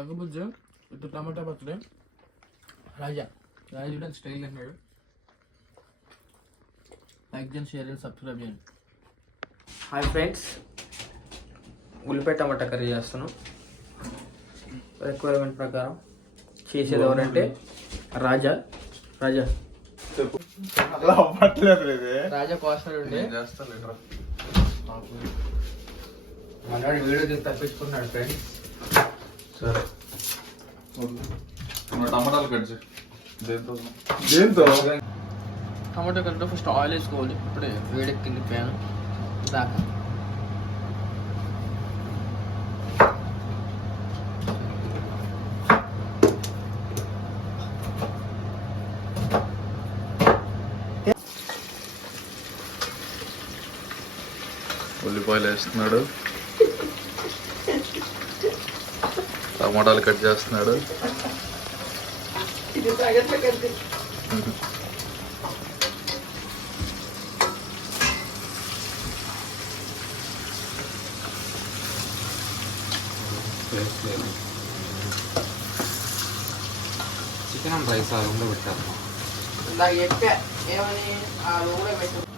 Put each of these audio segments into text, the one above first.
ఎగబుజ్జ with టమాటా పచ్చడి. రాజా చూడండి style అన్నాడు. లైక్ చేయండి, షేర్ చేయండి, సబ్స్క్రైబ్ చేయండి. హాయ్ ఫ్రెండ్స్, ఉల్లిపాయ టమాటా కర్రీ చేస్తున్నాం. రిక్వైర్మెంట్ ప్రకారం చేసేది ఎవరంటే రాజా. రాజా కోస్తాడు. మనవాడి వీడియో తీసి తప్పించుకున్నాడు ఫ్రెండ్స్. సరే టమాటాలు కట్ చేయి. దేంతో టమాటా కర్రీ ఫస్ట్ ఆయిల్ వేసుకోవాలి. ఇప్పుడే వేడెక్కింది ప్యాన్ దాకా. ఉల్లిపాయలు వేస్తున్నాడు, టమాటాలు కట్ చేస్తున్నాడు. చికెన్ అండ్ రైస్ ఆ రూమ్లో పెట్టారు.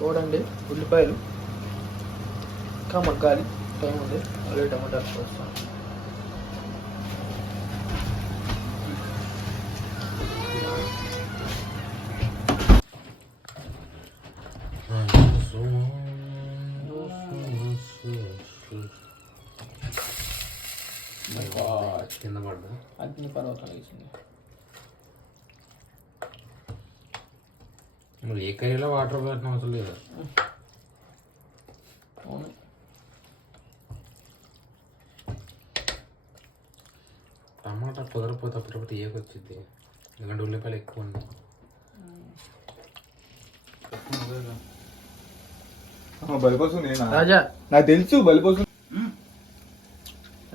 చూడండి ఉల్లిపాయలు ఇంకా మగ్గాలి, టైం ఉంది. అలాగే టమాటాలు వస్తాను. కింద పడ్డా అగ్ని పర్వతం వేసింది. మరి ఏ కర్రీలో వాటర్ పెట్టిన అవసరం లేదు. అవును, టమాటా కుదరపోతే అప్పుడప్పుడు ఏకొచ్చింది, ఎందుకంటే ఉల్లిపాయలు ఎక్కువ ఉంది. బలిపోసు రాజా నాకు తెలుసు. బలిపోసు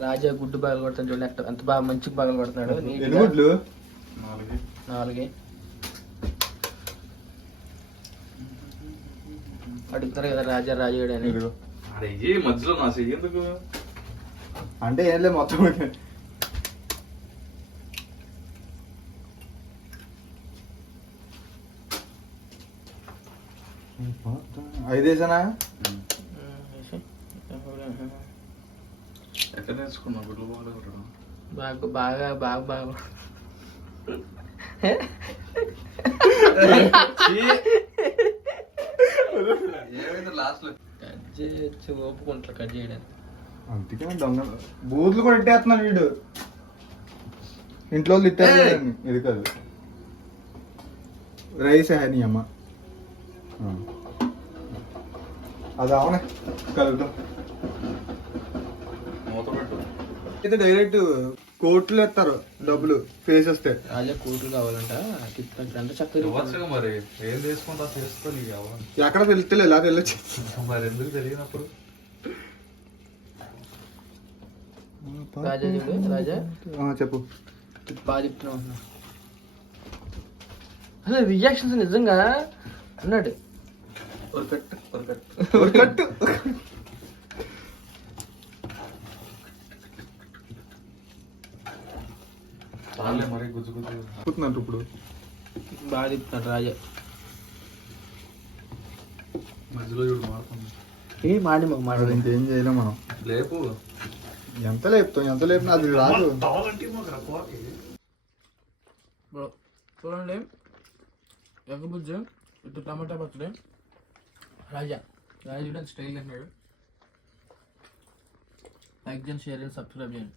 రాజా గుడ్డు బాగా కొడతాను చూడండి, ఎంత బాగా మంచిగా బాగా కొడుతున్నాడు. ఎన్ని గుడ్లు? 4 అడుగుతారు కదా రాజా రాజాడు అని. అదే మధ్యలో నా చెయ్యేందుకు అంటే ఏం లేదు, మొత్తం 5 వేసానా? ఎక్కడ నేర్చుకున్నా గుడ్లు బాగా కొట్టడం? బాగా బాగా బాగా ఒప్పుకుంటారు కట్ చేయడానికి. అందుకే దొంగ బూతులు కూడా ఇట్టేస్తున్నాడు వీడు. ఇంట్లో తిట్టారు. ఇది కాదు రైస్ నీ అమ్మ. అది అవునే కలుగుతాం. అయితే డైరెక్ట్ కోట్లు ఎత్తారు డబ్బులు ఫేస్ వస్తే. రాజా కోట్లు కావాలంట. అంటే చక్కగా మరి ఏం తీసుకుంటా చేసుకో. ఎక్కడ తెలుస్తలే, ఇలా తెలియచ్చు మరి ఎందుకు తెలియనప్పుడు. రాజా చూడు, రాజా చెప్పు. బాగా చెప్తున్నావు అసలు రియాక్షన్స్ నిజంగా అన్నాడు. కట్టు మరి గుజ్జు గుజ్జు ఇప్పుడు బాగా చెప్తున్నాడు రాజా. మధ్యలో చూడు మారుతుంది. ఏ మాడి మాకు మాట్లాడు. ఇంకేం చేయలేం మనం. లేపు ఎంత లేపుతాం, ఎంత లేపినా అది రాదు. చూడండి ఎగబుజ్జ విత్ టమాటా పచ్చడి. రాజా చూడండి స్టైల్ అన్నాడు. లైక్ చేయండి, షేర్ చేయండి, సబ్స్క్రైబ్ చేయండి.